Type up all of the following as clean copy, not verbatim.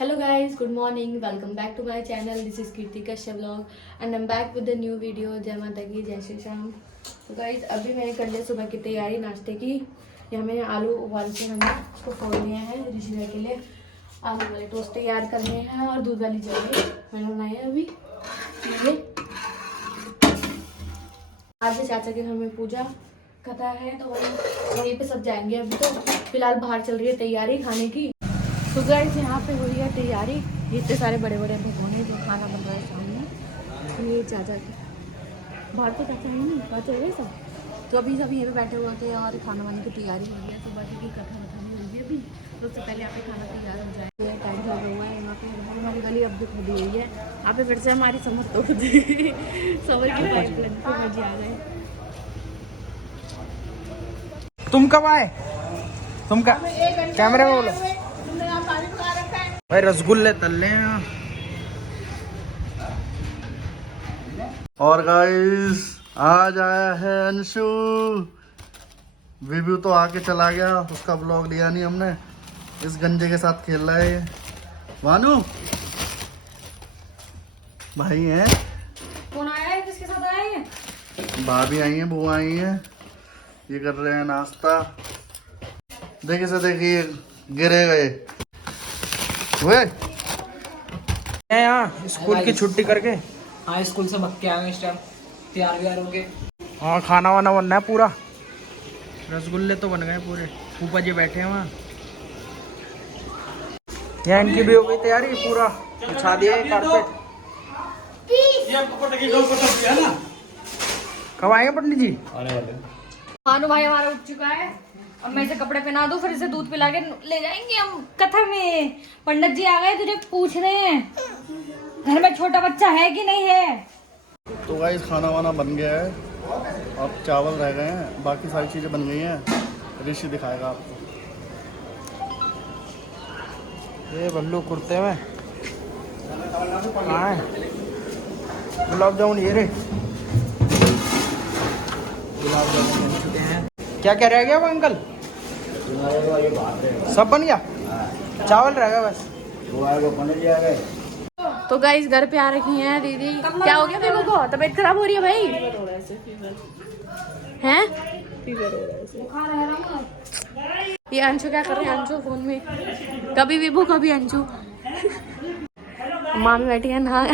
Hello guys, good morning. Welcome back to my channel. This is Kirti Kashyap vlog and I'm back with a new video. जय माता की, जय श्री श्याम। तो guys अभी मैंने कर लिया सुबह की तैयारी नाश्ते की। यहाँ मैंने आलू उबाल के हमने उसको फोड़ लिए हैं ऋषि भाई के लिए। आलू वाले टोस्ट तैयार करने हैं और दूध वाली चाय मैंने बनाई है अभी। ये आज से चाचा के घर में पूजा कथा है तो वहीं पे सब जाएंगे। अभी तो फिलहाल बाहर चल रही है तैयारी खाने की। तो गाइस यहाँ पे हो रही है तैयारी। इतने सारे बड़े बड़े भगोने जो खाना बन रहा है सामने। ये चाचा के बाहर तो चाचा है नहीं, बाहर चल रहे सब। तो अभी सब यहीं पे बैठे हुए थे और खाना बनाने की तैयारी हो रही है। तो बाकी की कथा बतानी हो रही है अभी। तो उससे पहले यहाँ पे खाना तैयार हो जाए। टाइम चल रहा है यहाँ पे हमारी गली अब दिख दी हुई है। यहाँ पे फिर से हमारी समझ तो समझ की पाइपलाइन पे मजे आ गए। तुम कब आए? तुम का कैमरे में बोलो भाई। रसगुल्ले तल रहे हैं। और गाइस आज आया है अंशु। विव्यू तो आके चला गया, उसका ब्लॉग लिया नहीं हमने। इस गंजे के साथ खेल रहा है ये भानु भाई है। कौन आया है? किसके साथ आया है? भाभी आई है, बुआ आई है। ये कर रहे हैं नाश्ता। देखिए से देखिए गिरे गए यहाँ स्कूल की छुट्टी करके। हाँ स्कूल से भग के आए इस टाइम तैयार होंगे। हाँ खाना वाना बनना है पूरा। रसगुल्ले तो बन गए पूरे। फूफा जी बैठे हैं वहाँ। यहाँ इनकी भी हो गई तैयारी। पूरा बिछा दिया है कारपेट। कब आएंगे पंडित जी? भानु भाई हमारा उठ चुका है। अब मैं इसे कपड़े पहना दूं फिर इसे दूध पिला के ले जाएंगे हम कथा में। पंडित जी आ गए, तुझे पूछ रहे हैं घर में छोटा बच्चा है कि नहीं है। तो गाइस खाना वाना बन गया है। अब चावल रह गए हैं, बाकी सारी चीज़ें बन गई हैं। ऋषि दिखाएगा आपको। ये बल्लू कुर्ते में कहाँ है? गुलाब जामुन ये रे। गुलाब जामुन बन चुके हैं। क्या क्या रह गया वो अंकल? सब बन गया, चावल रह गया बस। तो गाइस घर पे आ रखी हैं दीदी। क्या हो गया बेबू को? तबीयत खराब हो रही है भाई? हैं? ये अंशु क्या कर रहे हैं? अंशु फोन में, कभी विभू कभी अंशु। मामी बैठी है ना।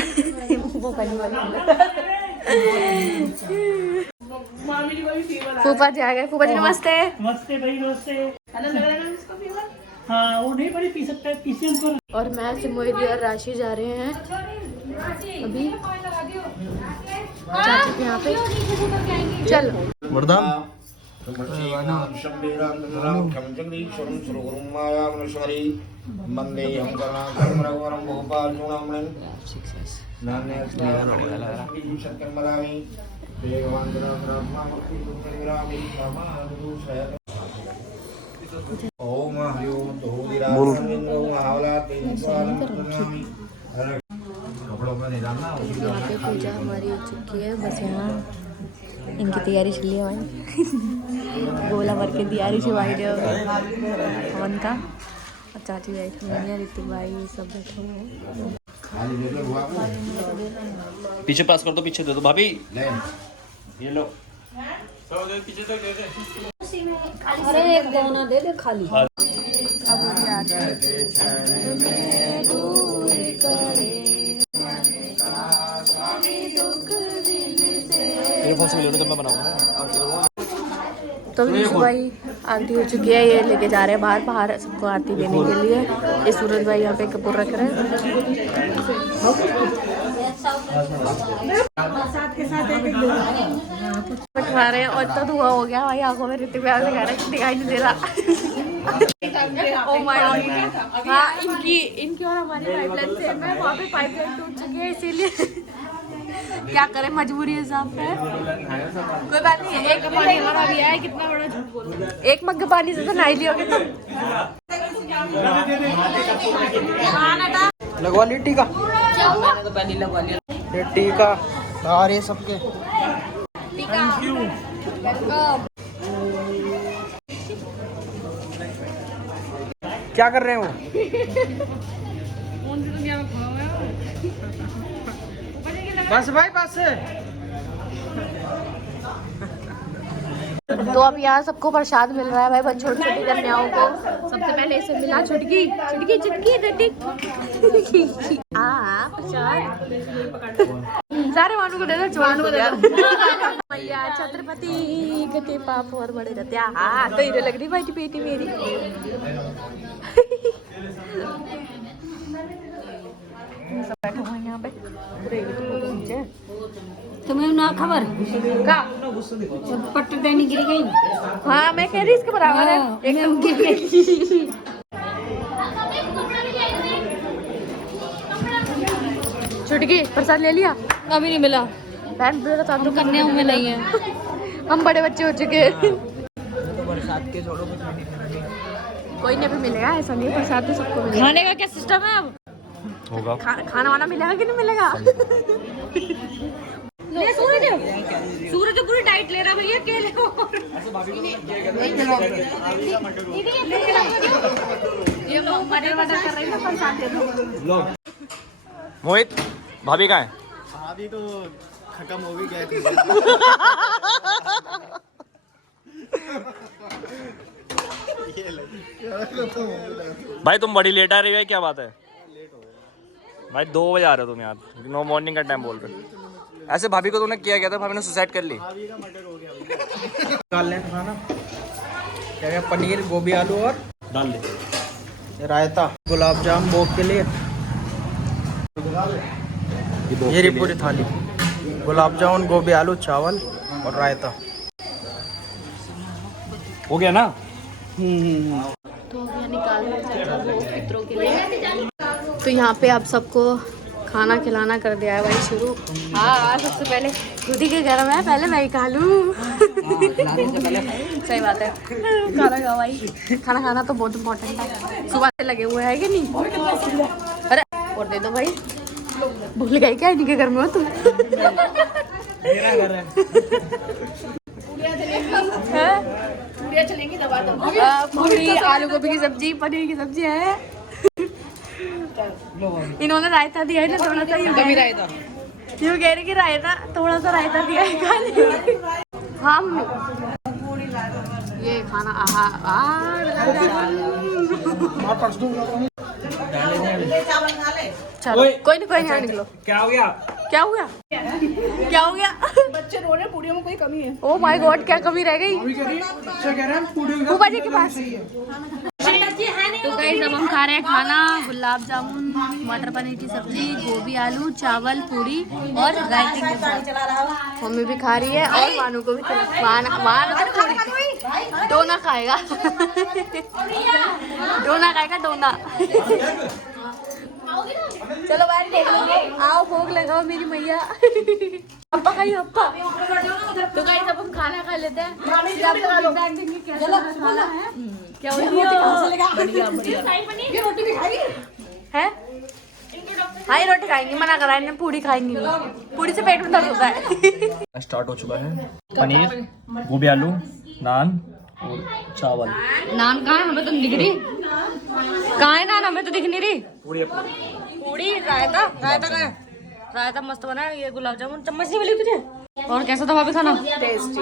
फूफा जी आ गए। फूफा जी नमस्ते। नमस्ते भाई, नमस्ते। हाँ वो नहीं बड़ी पी सकता है, पीसी हमको। और मैं सिमोरी और राशि जा रहे हैं अभी चाची के यहाँ पे। चल वरदान यहाँ पे पूजा हमारी हो चुकी है। बस यहाँ इनकी तैयारी चल रही है भाई। गोला भर के दिया ऋषि भाई ने हवन का। और चाची बैठी हुई है, ऋतिक भाई सब बैठे हुए हैं। पीछे पास कर दो, पीछे दे दो भाभी। ये लो पीछे तो दे दे। अरे एक दोना दे दे खाली। अब फोन से मिलो तो मैं बनाऊंगा। तो ऋषि भाई आरती हो चुकी है। ये लेके जा रहे हैं बाहर सबको आरती देने के लिए। ये सूरज भाई यहाँ पे कपूर रख रहे हैं। बैठा रहे हैं और इतना धुआं हो गया भाई आंखों में। ऋतिक भाई लगा रहा है, दिखाई नहीं दे रहा। Oh my God. हाँ इनकी और हमारी पाइपलाइन सेम है। वहाँ पे पाइपलाइन टूट चुकी है इसीलिए क्या करें, मजबूरी है साहब पे। कोई बात नहीं। एक पानी हमारा भी आया। कितना बड़ा झूठ बोल रहे हो। एक मग्गे पानी से तो नहा लियोगे तुम। लगवा ली टीका? मैंने तो पहले लगवा लिया। ये टीका आ रही है सबके। क्या कर रहे हो? कौन सी दुनिया में खड़ा हुआ है? बस भाई बस। तो अब यहाँ सबको प्रसाद मिल रहा है भाई, बस छोटी छोटी कन्याओं को। सबसे पहले इसे मिला छुटकी छुटकी छुटकी छुटकी प्रसाद सारे मानू को दे दो, चुवानू को दे दो। मैया छत्रपति कटे पाप और बड़े रत्या। हाँ तो इधर लग रही भाई बेटी मेरी। सब बैठे हुए हैं यहाँ पे। तुम्हें ना खबर का पट्ट देनी गिर गई। हाँ मैं कह रही इसके बराबर है एकदम गिर गई। छुटकी प्रसाद ले लिया? अभी नहीं मिला, बहन प्रसाद तो कन्याओं में नहीं है। हम बड़े बच्चे हो चुके हैं। बरसात के छोड़ो कुछ नहीं। कोई नहीं भी मिलेगा, ऐसा नहीं प्रसाद तो सबको मिलेगा। खाने का क्या सिस्टम है अब? होगा। खाना वाना मिलेगा कि नहीं मिलेगा? ले सूरज सूरज तो पूरी डाइट ले रहा भैया, केले ये मटर वटर कर रही है, प्रसाद दे दो। मोहित भाभी कहाँ है? भाभी तो खत्म हो गई गैस। भाई तुम बड़ी लेट आ रही है, क्या बात है? भाई 2 बजे आ रहे हो तुम यार, नो मॉर्निंग का टाइम बोल रहे हो। ऐसे भाभी को तुमने किया था, भाभी ने सुसाइड कर ली। डाल लें खाना क्या क्या, पनीर गोभी आलू और डाल ले। रायता, गुलाब जाम भोग के लिए। ये रही पूरी थाली, गुलाब जामुन गोभी आलू चावल और रायता। हो गया ना? तो यहाँ निकाल रहे हैं पितरों के लिए। तो यहाँ पे आप सबको खाना खिलाना कर दिया है भाई शुरू। हाँ सबसे पहले खुदी के घर में पहले मैं ही खा लूँ। सही बात है, खाना खाओ भाई। खाना खाना तो बहुत इम्पोर्टेंट है, सुबह से लगे हुए हैं कि नहीं। अरे और दे दो भाई, भूल गई क्या इनके घर में हो तुम? मेरा घर है। पूड़ियाँ चलेंगी दबा दो। पूड़ी, आलू गोभी की सब्जी, पनीर की सब्जी है। इन्होंने रायता दिया है ना थोड़ा सा, यूँ कह रही कि रायता थोड़ा सा रायता दिया है खाने। हम ये खाना चलो कोई नहीं यहाँ निकलो। क्या हो गया? क्या हो गया? क्या हो गया? बच्चे रो रहे हैं, पूड़ियों में कोई कमी है। ओ माय गॉड, क्या कमी रह गई? फूफा जी के पास। तो गाइस अब हम खा रहे हैं खाना, गुलाब जामुन, मटर पनीर की सब्जी, गोभी आलू चावल पूरी और रायते के साथ। मम्मी भी खा रही है और मानू को भी मानू तो पूरी डोना खाएगा। डोना खाएगा डोना। चलो बाहर देख लेंगे, आओ भोग लगाओ मेरी मैया। अप्पा खाइए अप्पा। तो गाइस अब हम खाना खा लेते हैं। क्या बढ़िया बढ़िया ये रोटी भी खाएगी है? हाँ ये रोटी खाएंगी, मना करा इन्हें, पूरी खाएंगी। पूरी से पेट में दर्द होता है। स्टार्ट हो चुका है। पनीर, गोभी आलू, नान और चावल। नाम कहाँ है? हमें तो दिख रही। कहाँ है नान? हमें तो दिख नहीं रही। पूड़ी रायता, रायता कहाँ है? रायता मस्त बना है। ये गुलाब जामुन चम्मच नहीं मिली तुझे? और कैसा था भाभी खाना? टेस्टी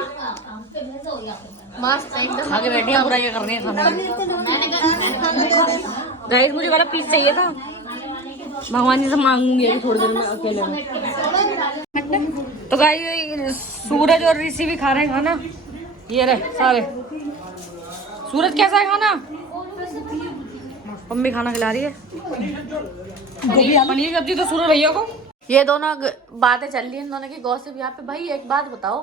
मस्त एकदम। आगे बैठी हैं बुराइयां कर रही हैं खाने में। गाइस मुझे वाला पीस चाहिए था, भगवान जी से मांगूंगी अभी थोड़ी देर में अकेले में। तो गाइस सूरज और ऋषि भी खा रहे हैं खाना। ये रहे सारे। सूरज कैसा है खाना? मम्मी खाना खिला रही है। पनीर सब्जी तो सूरज भैया को। ये दोनों बातें चल रही हैं इन दोनों की गॉसिप यहाँ पे। भाई एक बात बताओ,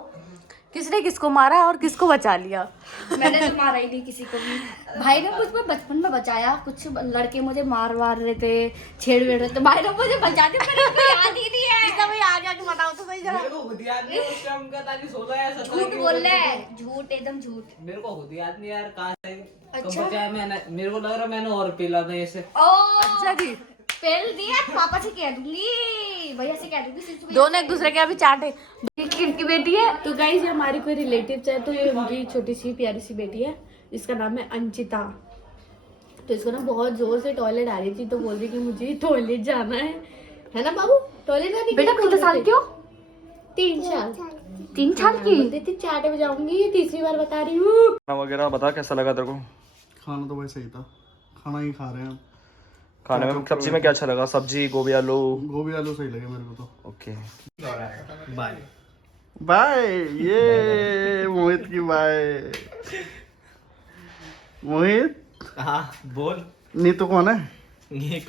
किसने किसको मारा और किसको बचा लिया? मैंने तो मारा ही नहीं किसी को भी। भाई ने मुझे बचपन में बचाया, कुछ लड़के मुझे मार रहे थे, छेड़ रहे थे, भाई ने मुझे बचा दिया, मेरे को याद ही नहीं है। भाई आगे आगे बताओ तो सही जरा। झूठ बोल रहे हैं, झूठ एकदम झूठ। मेरे को खुद याद नहीं यार कहाँ से अच्छा बचाया मैंने। मेरे को लग रहा मैंने और पीला था ऐसे। ओ अच्छा जी, पेल दिया, पापा से कह दूंगी, भैया से कह दूंगी। दोनों एक दूसरे के अभी चाटे। किनकी बेटी है? तो गाइस ये हमारी कोई रिलेटिव है, तो ये उनकी छोटी सी प्यारी सी बेटी है, इसका नाम है अंचिता। तो इसको ना बहुत जोर से टॉयलेट आ रही थी, तो बोल रही कि मुझे टॉयलेट जाना है ना बाबू? टॉयलेट जाने बेटा कितने साल क्यों? 3 साल। 3 साल की? बोलती थी 4 बजे जाऊंगी, तीसरी बार बता रही हूँ। खाना वगैरह बता कैसा लगा तेरे को? खाना तो वैसे ही था, खाना ही खा रहे हैं। खाने में सब्जी में क्या अच्छा लगा? सब्जी गोभी आलू? गोभी आलू सही लगे मेरे को तो। Okay bye bye. ये मोहित की बाय। मोहित हाँ बोल। नीतू कौन है? ये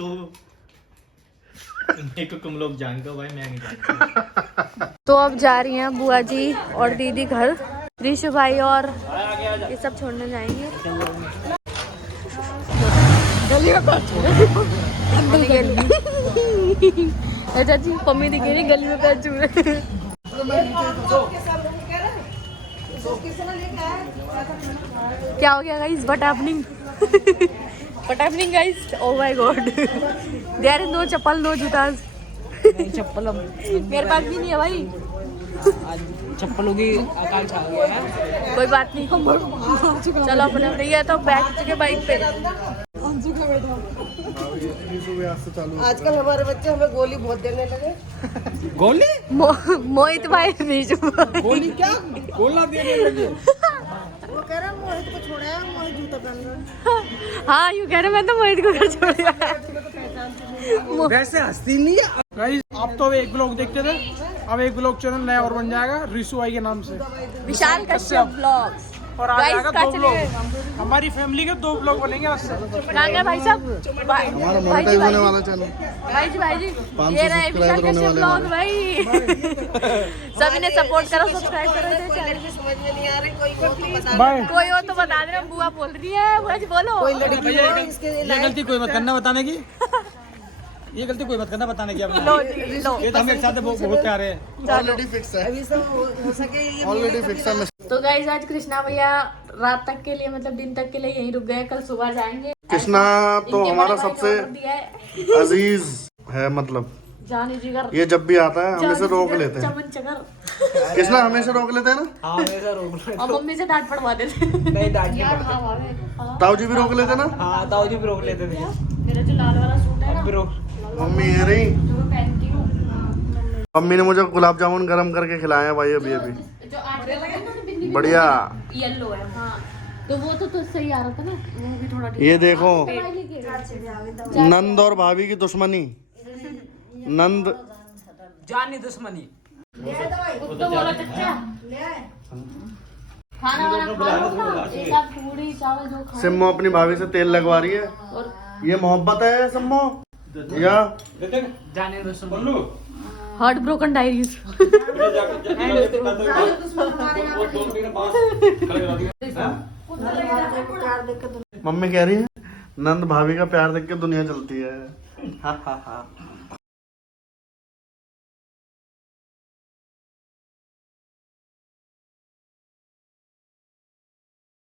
को तुम लोग जानते हो भाई, मैं नहीं जानता। तो अब जा रही हैं बुआ जी और दीदी घर, ऋषु भाई और ये सब छोड़ने जाएंगे। अच्छा जी, मम्मी दिखे रही गली में पैर छू रहे। क्या हो गया guys? What happening? What happening guys? Oh my god, there is no chappal, no जूतास। चप्पल मेरे पास भी नहीं है भाई। चप्पलों की अकाल छा गया है। कोई बात नहीं, चलो अपने अपने। ये तो बैठ चुके बाइक पे। आजकल हमारे बच्चे हमें गोली बहुत देने लगे। गोली? मोहित भाई, ऋषु भाई। गोली क्या? गोला देने लगे? वो कह रहा है मोहित को छोड़ा है, मोहित जूता पहन रहा है। हाँ यूँ कह रहे, मैं तो मोहित को घर छोड़ दिया। वैसे हंसती नहीं है। गाइस आप तो अब एक ब्लॉग देखते थे, अब एक ब्लॉग चैनल नया और बन जाएगा ऋषु भाई के नाम से, विशाल कश्यप ब्लॉग्स। और आ गाइस जाएगा कहाँ 2 चले ब्लॉग। गए? हमारी फैमिली के 2 ब्लॉग बनेंगे उससे। कहाँ गए भाई साहब? भाई जी, भाई जी, भाई जी, ये रहे विशाल कश्यप ब्लॉग भाई। सभी ने सपोर्ट करो, सब्सक्राइब करो चैनल। समझ में नहीं आ रही, कोई हो तो बता। बाय। कोई हो तो बता देना। बुआ बोल रही है, बुआ जी बोलो। कोई लड़की हो इसके ये गलती कोई मत करना बताने की। ये गलती कोई मत करना बताने की। लो जी, लो। ये तो हम एक साथ बहुत प्यारे हैं। ऑलरेडी फिक्स है, अभी सब हो सके ये ऑलरेडी फिक्स है। तो गाइस आज कृष्णा भैया रात तक के लिए, मतलब दिन तक के लिए यहीं रुक गए, कल सुबह जाएंगे। कृष्णा तो इनके हमारा बड़े भाई सबसे का order दिया है। अजीज है, मतलब जानी जिगर, ये जब भी आता है हमें से रोक जिगर, लेते हैं। चमन चगर। कृष्णा हमेशा रोक लेते हैं ना? हाँ हमेशा रोक लो। और मम्मी से डांट पड़वा देते। नहीं डांट नहीं पड़ते। ताऊ जी भी रोक लेते ना? हाँ ताऊ जी भी रोक लेते थे। मेरा जो लाल वाला सूट है ना, अब भी रोक। मम्मी ये रही, जो मैं पहनती हूँ, मम्मी ने मुझे गुलाब जामुन गरम करके खिलाए हैं भाई अभी अभी। जो आज बिंदी बढ़िया। येलो है। हाँ तो वो तो सही आ रहा था ना, वो भी थोड़ा ये देखो, दवाई लेके नंद और भाभी की दुश्मनी। नंद जानी दुश्मनी। तो बोला चच्चा खाना वाना खा लो ना, एक आध पूरी चावल जो खा। सिम्मो अपनी भाभी से तेल लगवा रही है। और ये मोहब्बत है सिम्मो या? जानी दुश्मनी। Heart broken diaries. मम्मी कह रही है नंद भाभी का प्यार देख के दुनिया चलती है। हा हा हा।